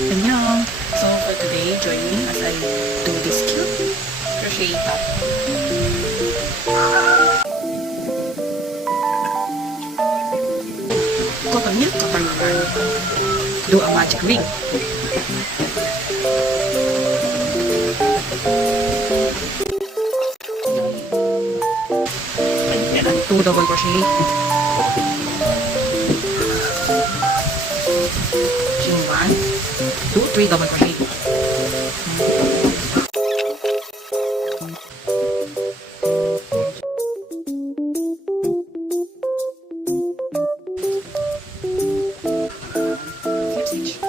Annyeong! So for today, join me as I do this cute crochet top. Cotton milk cover naman. Do a magic ring. Two double crochet. Chain 1, 2, 3 double crochet. Slip stitch.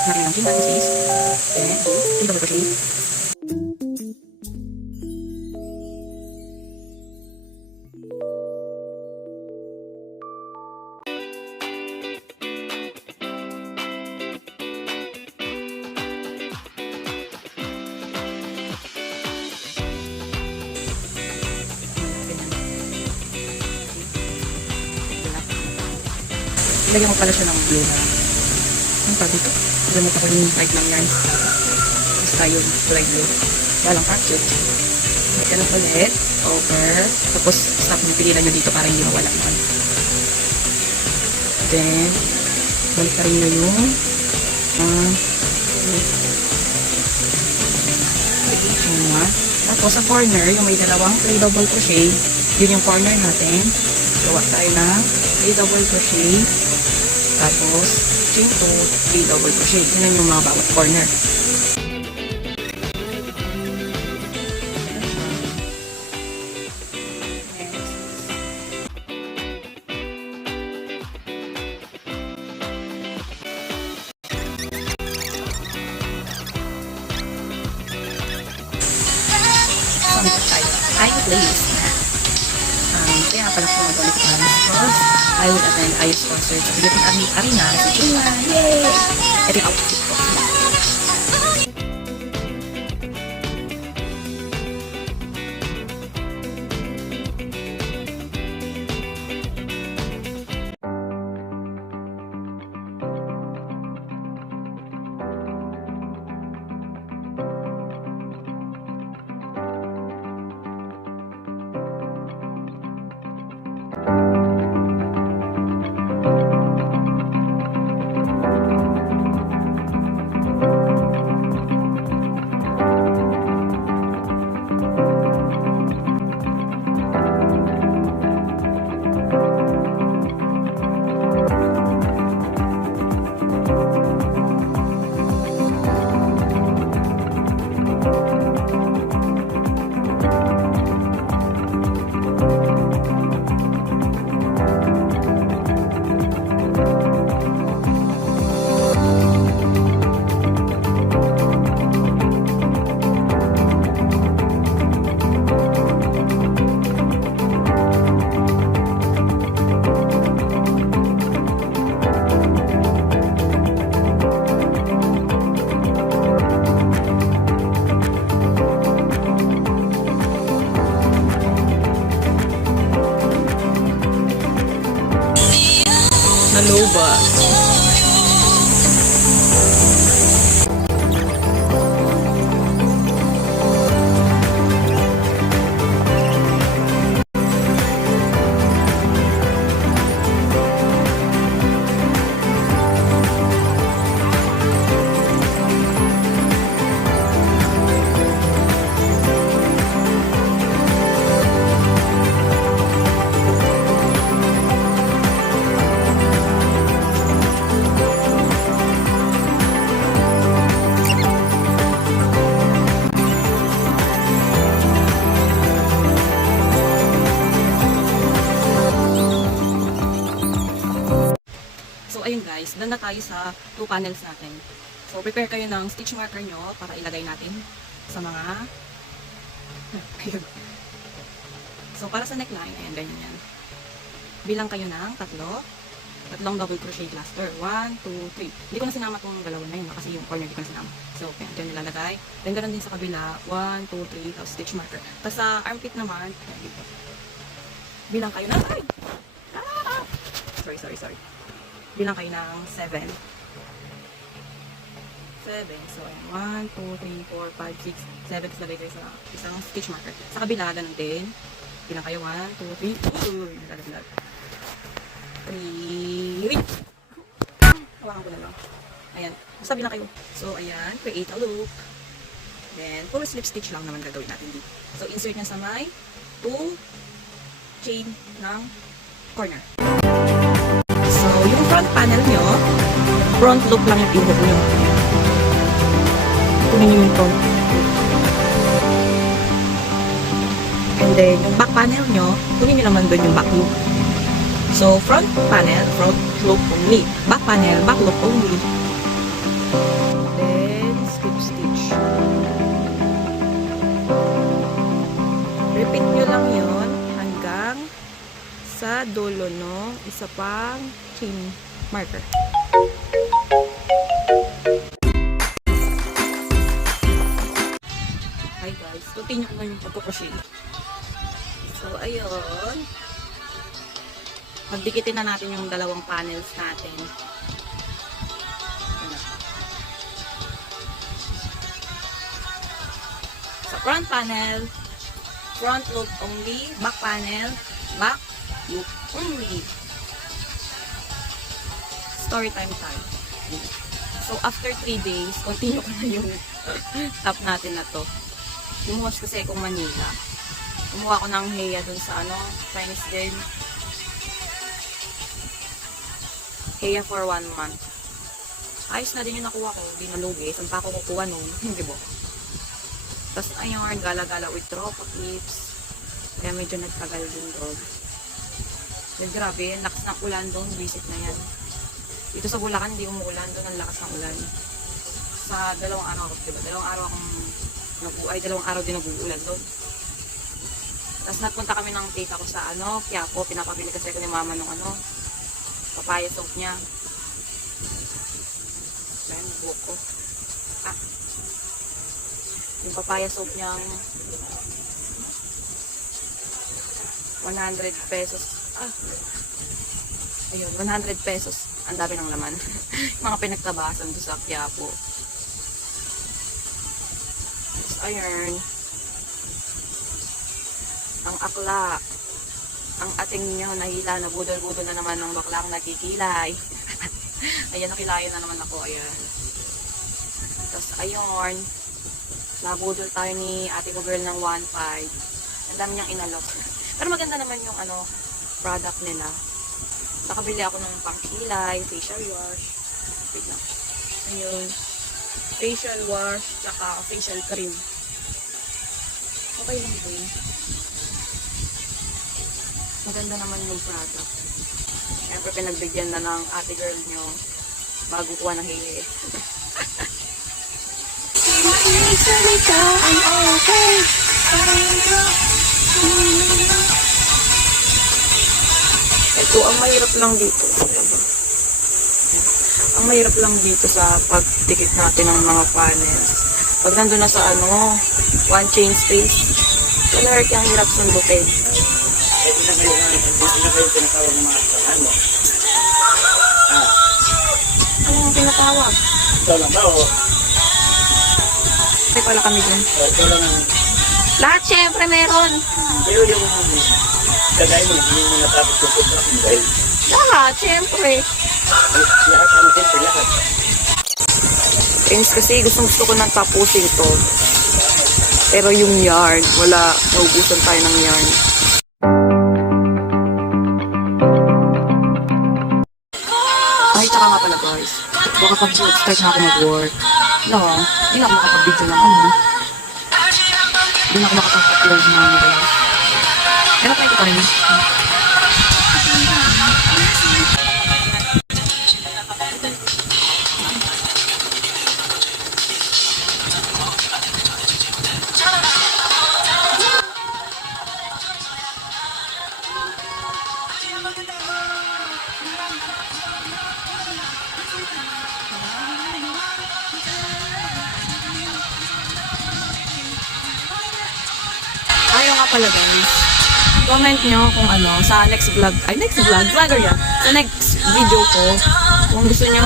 Natin lang chain natin space. Then, 2, 3 double crochet. Ilagyan mo pala siya ng blue na. Ang tawag dito? Gamot ako yung type lang yan. Basta yung kulay blue. Walang pa-cute. Ganun ulit. Over. Tapos stop nyo. Pililan nyo dito para hindi mawala yun. Then, balik pa rin nyo yung tapos sa corner, yung may dalawang 3 double crochet, yun yung corner natin. Gawa tayo ng 3 double crochet. Tapos, chain 2, 3 double crochet. Yun yung mga bawat corner. I place. Kaya pala ko mag-ulit because I will attend IELTS concert sa Philippine Arena sa China. Yay! Ito yung outfit ko. Doon na tayo sa 2 panels natin. So, prepare kayo ng stitch marker nyo para ilagay natin sa mga... So, para sa neckline, ayan, ganyan yan. Bilang kayo ng tatlong double crochet cluster. 1, 2, 3. Hindi ko na sinama itong dalawa na yun kasi yung corner hindi ko na sinama. So, ayan, dyan nilalagay. Then, ganun din sa kabila. 1, 2, 3, tapos stitch marker. Tapos sa armpit naman, ayan, dito. Bilang kayo ng... Ay! Ah! Sorry. Bilang kayo ng 7. 7. So, ayan. 1, 2, 3, 4, 5, 6, 7. Tapos lagay kayo sa isang stitch marker. Sa kabila, ganun din. Bilang kayo. 1, 2, 3. Uy! Nalaglag. 3. Hawakan ko na lang. Ayan. Basta bilang kayo. So, ayan. Create a loop. Then, puro slip stitch lang naman gagawin natin dito. So, insert nyo sa may 2 chain ng corner. So, yung front panel nyo, front loop lang yung pihok nyo. Kunin nyo yung front. And then, yung back panel nyo, kunin nyo naman doon yung back loop. So, front panel, front loop only. Back panel, back loop only. Then, slip stitch. Repeat nyo lang yun hanggang sa dulo no isa pang chain marker. Hi guys, continue ko na yung pagkukrochet. So, ayun. Magdikitin na natin yung dalawang panels natin. Sa front panel, front loop only, back panel, back loop only. Story time tayo. So, after 3 days, continue ko na yung top natin na to. Lumuwas kasi akong Manila. Kumuha ko ng Heya dun sa Chinese game. Heya for 1 month. Ayos na din yung nakuha ko. Hindi nalugi. Saan pa ako kukuha nun? Hindi ba? Tapos ayun, gala-gala with tropa clips. Kaya medyo nagtagal din doon. Then grabe, lakas ng ulan doon. Visit na yan. Dito sa Bulacan, hindi umuulan. Doon ang lakas ng ulan. Sa 2 araw, diba? 2 araw akong dalawang araw din nag-uulan doon. Tapos nagpunta kami ng tita ko sa Quiapo. Pinapabili kasi ko ni mama ng papaya soap niya. Ayan, buhok ko. Yung papaya soap niyang 100 pesos. Ayun, 100 pesos. Ang dami ng laman. Mga pinagtabasan doon sa Quiapo. Tapos, ayun. Ang akla. Ang ating nyo nahila na budol-budol na naman ng baklang nagkikilay. Ayan, nakilayan na naman ako. Ayan. Tapos, ayun. Nabudol tayo ni ate ko girl ng 1.5. Ang dami niyang inalok. Pero maganda naman yung product nila. Nakabili ako ng pangkilay, facial wash. Wait lang. Ayun. Facial wash, tsaka facial cream. Okay lang ito yun. Maganda naman yung product. Siyempre pinagbigyan na ng ate girl nyo bago kuha ng hihi. Ito, ang mahirap lang dito. Ang mahirap lang dito sa pagdikit natin ng mga panels. Pag nandun na sa one chain space, talaga ang hirap sundutin. Ito na kayo tinatawag ng mga mo. Ano ang pinatawag? Ito lang ba o? Ay, pala kami dun. Ito lang ang... Lahat syempre meron. Pero yung gagay mo, hindi mo natapos yung contract mo dahil... Lahat, syempre. Lahat, siyempre lahat. Friends, kasi gusto ko nang tapusin to. Pero yung yarn, wala. Naubusan tayo ng yarn. Ay, tsaka nga pala guys. Baka pag-start na ako mag-work. No, hindi na ako makapag-video ng Hindi na ako makapag-upload ng pero pwede pa rin. nga pala guys, comment nyo kung ano, sa next vlog, vlogger yan, sa next video ko, kung gusto nyo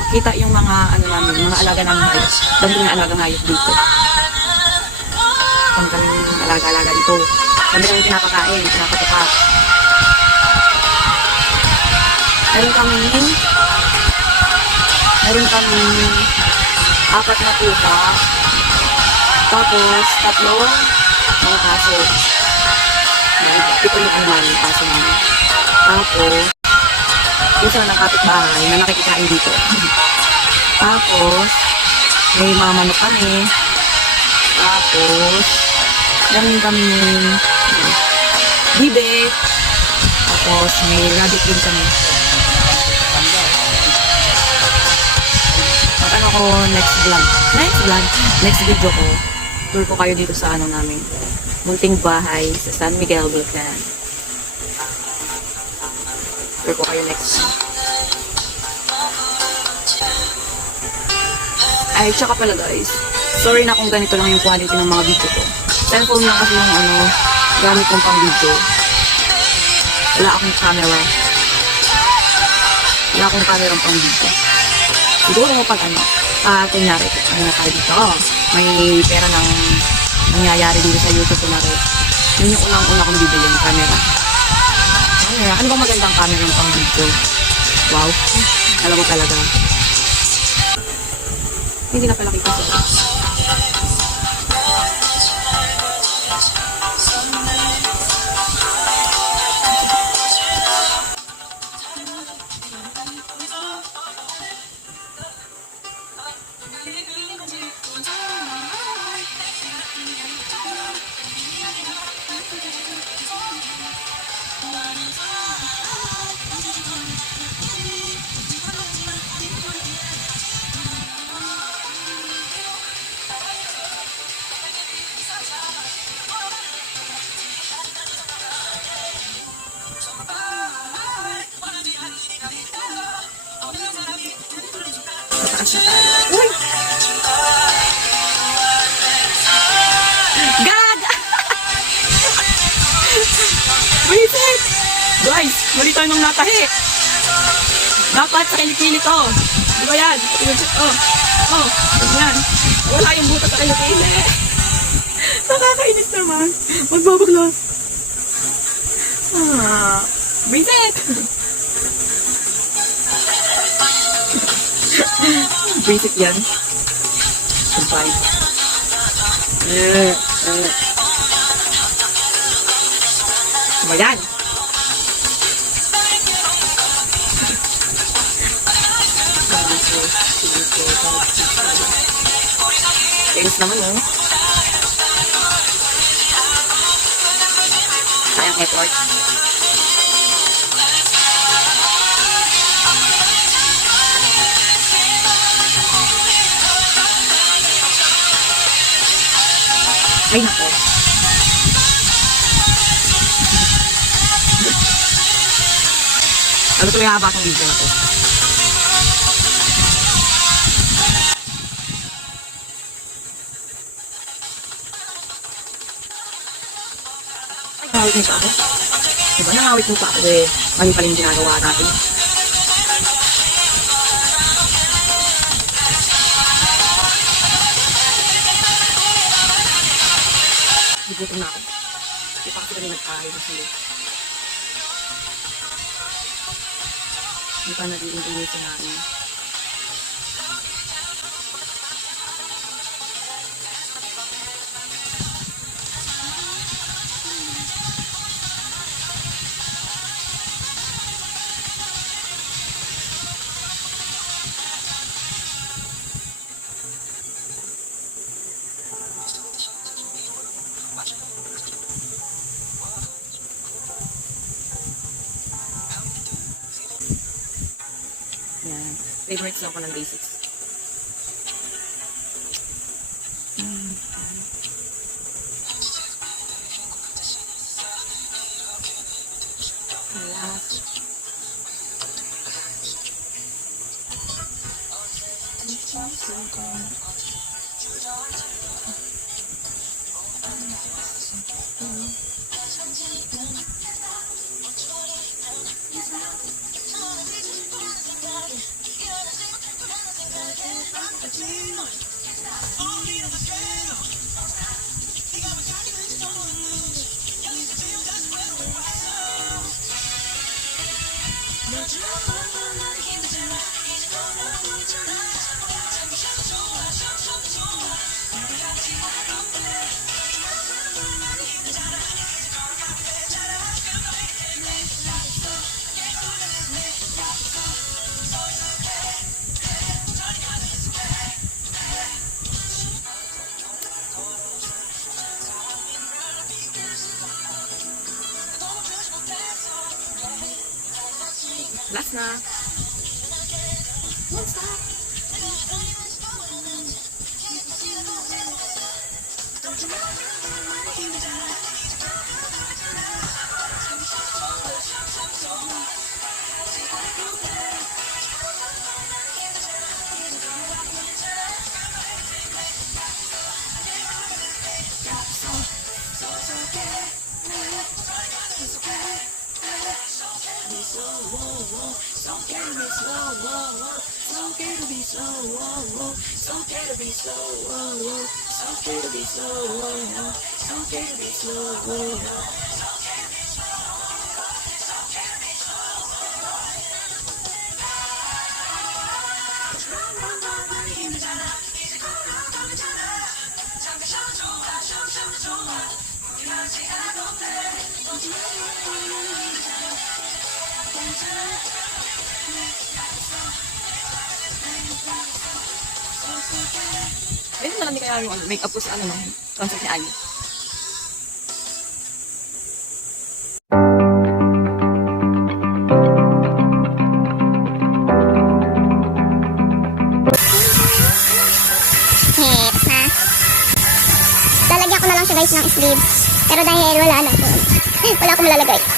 makita yung mga, ano namin, mga alaga ng hayop, dami ng alagang hayop dito. Kung kami yung alaga-alaga dito, dami kami pinapakain, pinapatupak. Meron kami 4 na pusa, tapos 3 mga aso. Ito yung animal, yung aso namin. Tapos, isa na kapitbahay na nakikikain dito. Tapos, may mga manok kami. Tapos, gamin kami bibe. Tapos, may rabbit din kami. Ano ko next video ko, tour ko kayo dito sa ano namin, munting bahay sa San Miguel, Bulacan. Tour ko kayo next time. Ay, tsaka pala guys, sorry na kung ganito lang yung quality ng mga video ko. Cellphone lang kasi yung ano, gamit kong pang video. Wala akong camera pang video. Siguro mo pag ano, kunyari, ano na tayo dito, may pera ng nangyayari dito sa YouTube, kunyari. Yun yung unang-una kong bibili yung camera. Ano bang magandang camera yung pang video? Wow, alam mo talaga. Hindi na pala kita sila. Uy! Gag! Vincent! Guys, mali tayo nung natahi. Dapat sa kilikili to. Di ba yan? Oh, yan. Wala yung buta sa kilikili. Nakakainis naman. Magbabagla. Vincent! Basic yan. Survive. Ano yan? Tennis naman oh. Sayang effort. Ay, nako. Ano tuloy haba akong video na to? Ay, nangawit mo pa ako? Diba nangawit mo pa ako eh? Mali pala yung ginagawa natin. Gutom na ako. Hindi pa kasi kami nagkain kasi hindi pa nag-iintinisi namin. Yan. Favorites lang ko ng basics. Last na. Don't stop. Ayun na lang di kaya yung make-up ko sa ano, no? Concert ni Ali. Tapos na. Lalagyan ko na lang siya guys ng sleeves. Pero dahil wala na. Wala akong malalagay. Ay.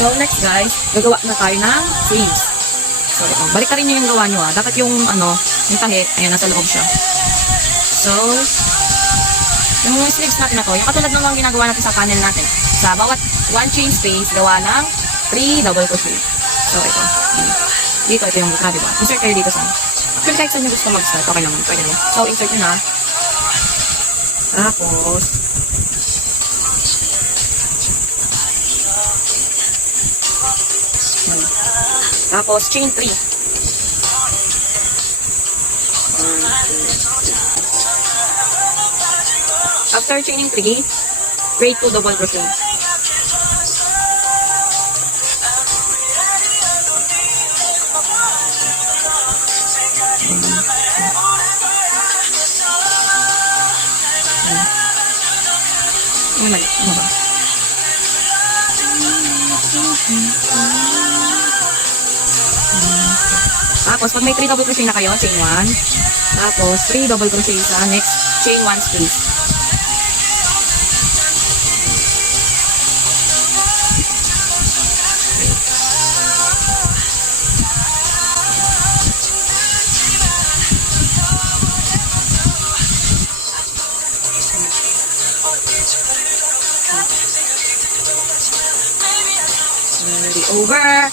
So, next guys, gagawa na tayo ng sleeves. So, ito. Balik ka rin nyo yung gawa nyo ah. Dapat yung, yung tahi, ayan, nasa loob siya. So, yung sleeves natin na to, yung katulad ng mga ginagawa natin sa panel natin. Sa bawat one chain space, gawa ng 3 double crochet. So, ito. Dito, ito yung gitna, diba? Insert kayo dito sa. Actually, kahit saan nyo gusto mag-start, okay naman. Pwede naman. So, insert nyo na. Tapos, tapos, chain 3. After chaining 3, create 2 double crochet. Mali. Ano ba? Tapos, pag may 3 double crochet na kayo, chain 1. Tapos, 3 double crochet sa next chain 1 space. Ready, over.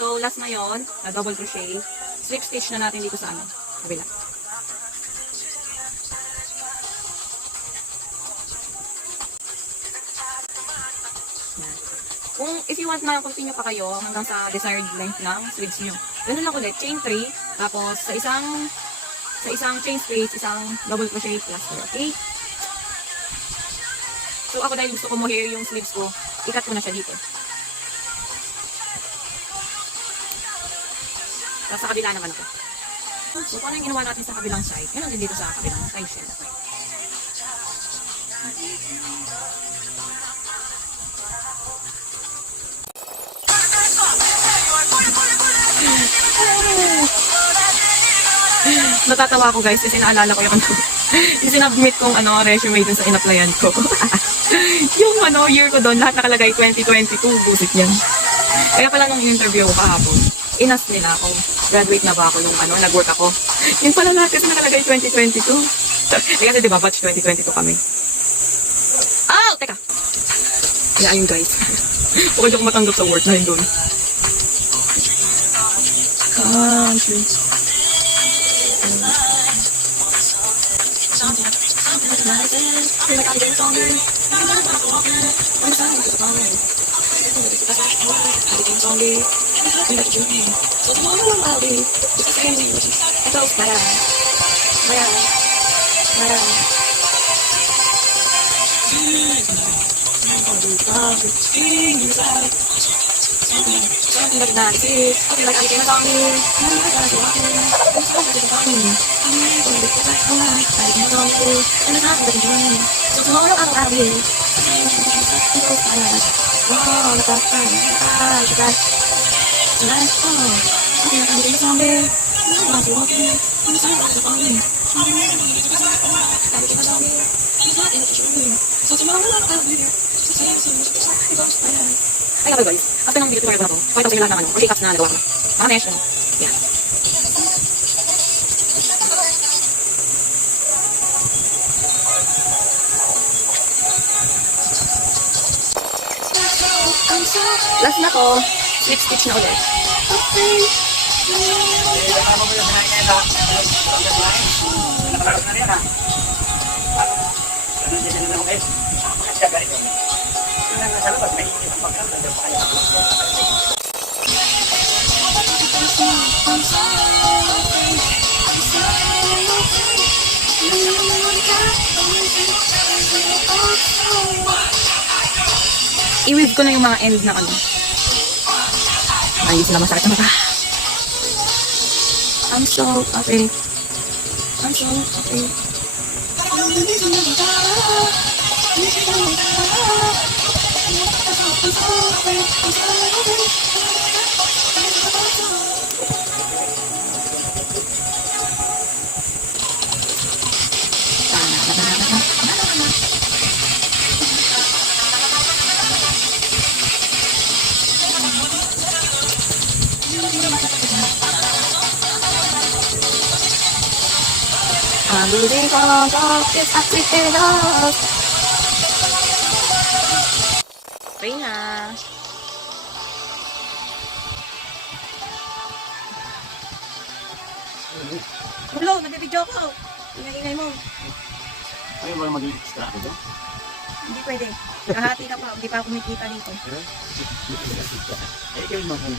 So, last na yun, na double crochet. Slip stitch na natin dito sa ano, kabila. Yan. Kung, if you want na continue pa kayo hanggang sa desired length ng sleeves nyo, ganun lang ulit, chain 3, tapos sa isang chain space, isang double crochet cluster, okay? So, ako dahil gusto ko mo-hair yung sleeves ko, ikat ko na siya dito. Tapos sa kabila naman ako. So, kung ano yung ginawa natin sa kabilang side, yun din dito sa kabilang side siya. Natatawa ako guys kasi naalala ko yung yung sinubmit kong resume dun sa in-applyan ko. Yung year ko doon, lahat nakalagay 2022, busit yan. Kaya pala nung interview ko kahapon, inas nila kung graduate na ba ako nung nag-work ako. Yun pala lahat kasi nakalagay 2022. Kasi diba, batch 2022 kami. Oh, teka. Kaya ayun guys. Huwag ako matanggap sa work na yun doon. Country. Ay, okay guys. After ng video tutorial ko na to, pakita ko sa inyo lahat ng crochet cups na nagawa ko. Mga mesh. Yan. Last na to, slip stitch na ulit. I-weave ko na yung mga end na Ay, sila masakit na mata. I'm so happy. I'm so happy. I'm losing control, it's up to us. Okay na. Hello, nag-video ko. Ingay-ingay mo. Ayaw ba mag-extra ako doon? Hindi pwede. Kahati ka pa, hindi pa ako kumikita dito. Ay, ikaw yung mga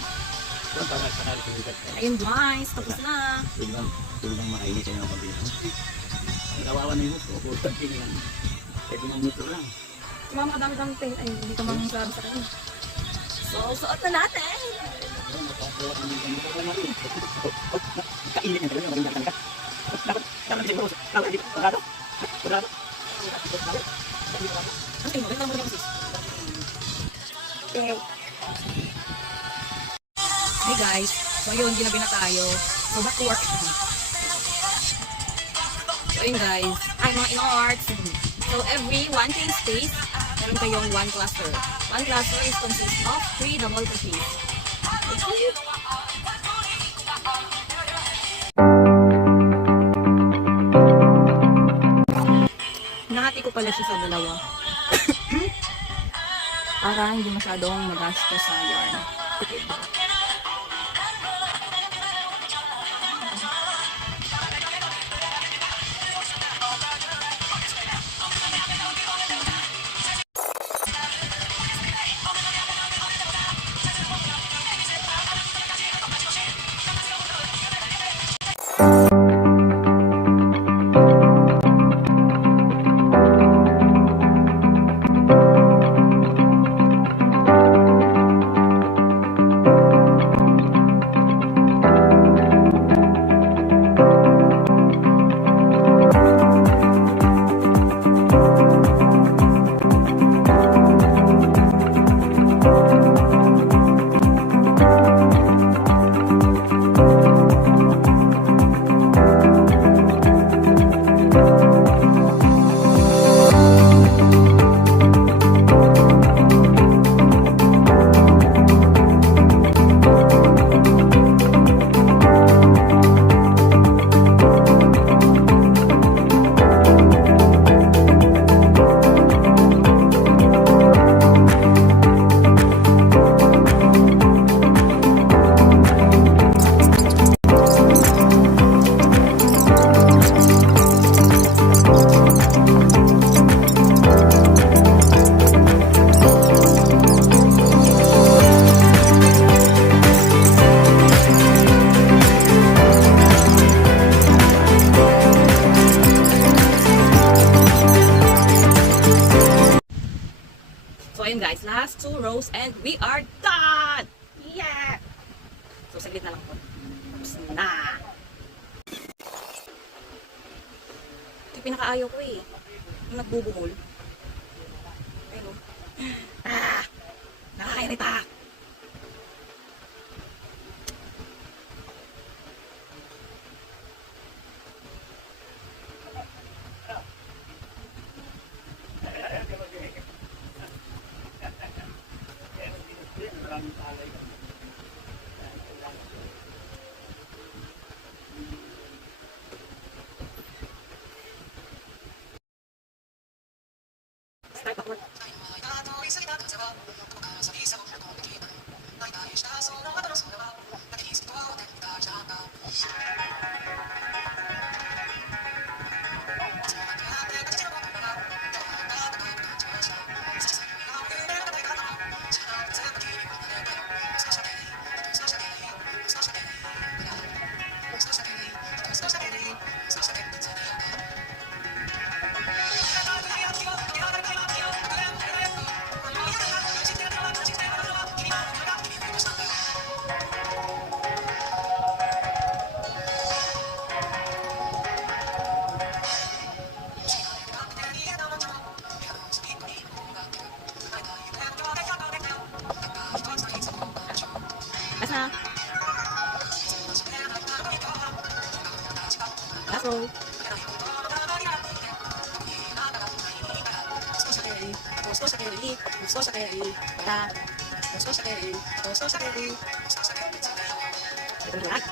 kung para sa kalimutan. Ayun guys, tapos na. Pwede bang makainit kayo ng pabili? Kawawa na yung gusto. Putang pili lang. Pwede mang muto lang. Mama, dami-dami paint. Ay, hindi ka mang sabi sa kanya. So, suot na natin. Kainit niya talaga. Maganda ka. Dapat siguro. Dapat dito. Parado. Parado. Okay, maganda mo rin sis. Okay. Hey guys, so yun, ginabi na tayo. So back to work. So yun guys, ay mga in-arts. So every one chain space, meron kayong one cluster. One cluster is consists of 3 double crochets. Okay. Lagay siya sa dalawa. Para hindi masyadong magastos sa yarn. Okay. So ayun guys, last 2 rows and we are done! Yeah! So saglit na lang po. Tapos na! Ito yung pinakaayaw ko eh. Yung nagbubuhol. Ayun o. Ah! Nakakairita! Start backward. Last na. Last row. Gusto sa kaya gusto sa kaya para gusto sa kaya gusto sa kaya ito lang.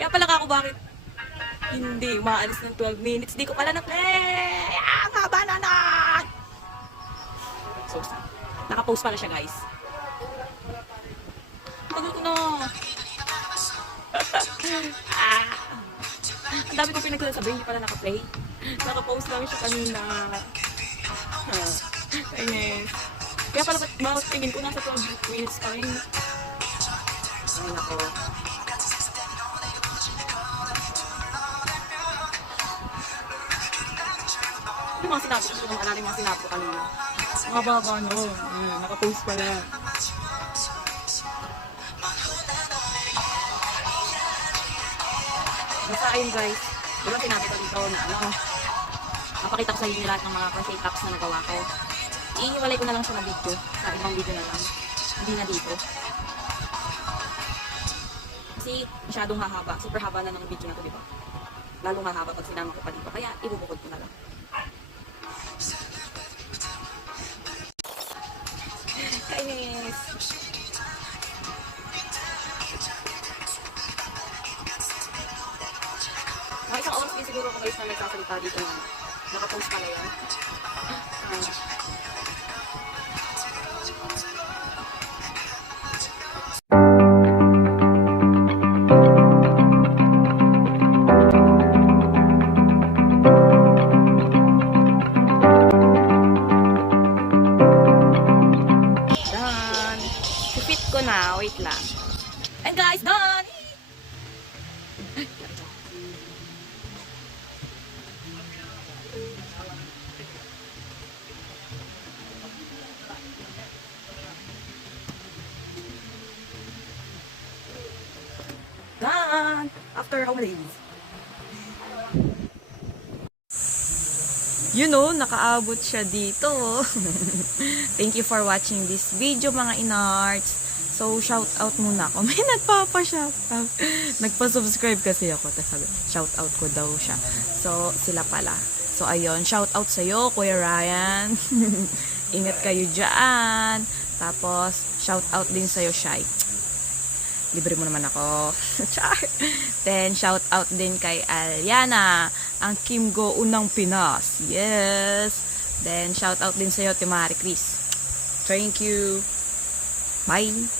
Kaya pala ako bakit hindi umaalis ng 12 minutes. Di ko pala na-play. Ang haba na na. So, nakapost pala siya guys. Ah. Ang dami ko pinagsasabi, hindi pala naka-play. Naka-post lang siya kanina. Ayun. Kaya pala bawat tingin ko nasa 12 minutes pa rin. Ayun ako. Yung mga sinabi ko, yung maalala yung mga sinabi ko kanina. Mga baba, no? Naka-post pala. Basta ayun guys, diba sinabi ko dito na ano, mapakita ko sa inyo lahat ng mga crochet tops na nagawa ko. Iiwalay ko na lang siya na video, sa ibang video na lang. Hindi na dito. Kasi masyadong hahaba, super haba na ng video na to, diba? Lalong hahaba pag sinama ko pa dito, kaya ibubukod ko na lang. Kainis! Mga isang oras din siguro ko guys na nagsasalita dito na nakapost pala yan. Done! Fit ko na, wait lang. And guys, done! Done! After how many days? You know, nakaabot siya dito. Thank you for watching this video, mga inarts. So, shout out muna ako. May nagpapa-shout out. Nagpa-subscribe kasi ako. Tapos sabi, shout out ko daw siya. So, sila pala. So, ayun. Shout out sa'yo, Kuya Ryan. Ingat kayo dyan. Tapos, shout out din sa'yo, Shai. Libre mo naman ako. Char. Then, shout out din kay Aliana, ang Kim Go unang Pinas. Yes. Then, shout out din sa'yo, Timari Chris. Thank you. Bye.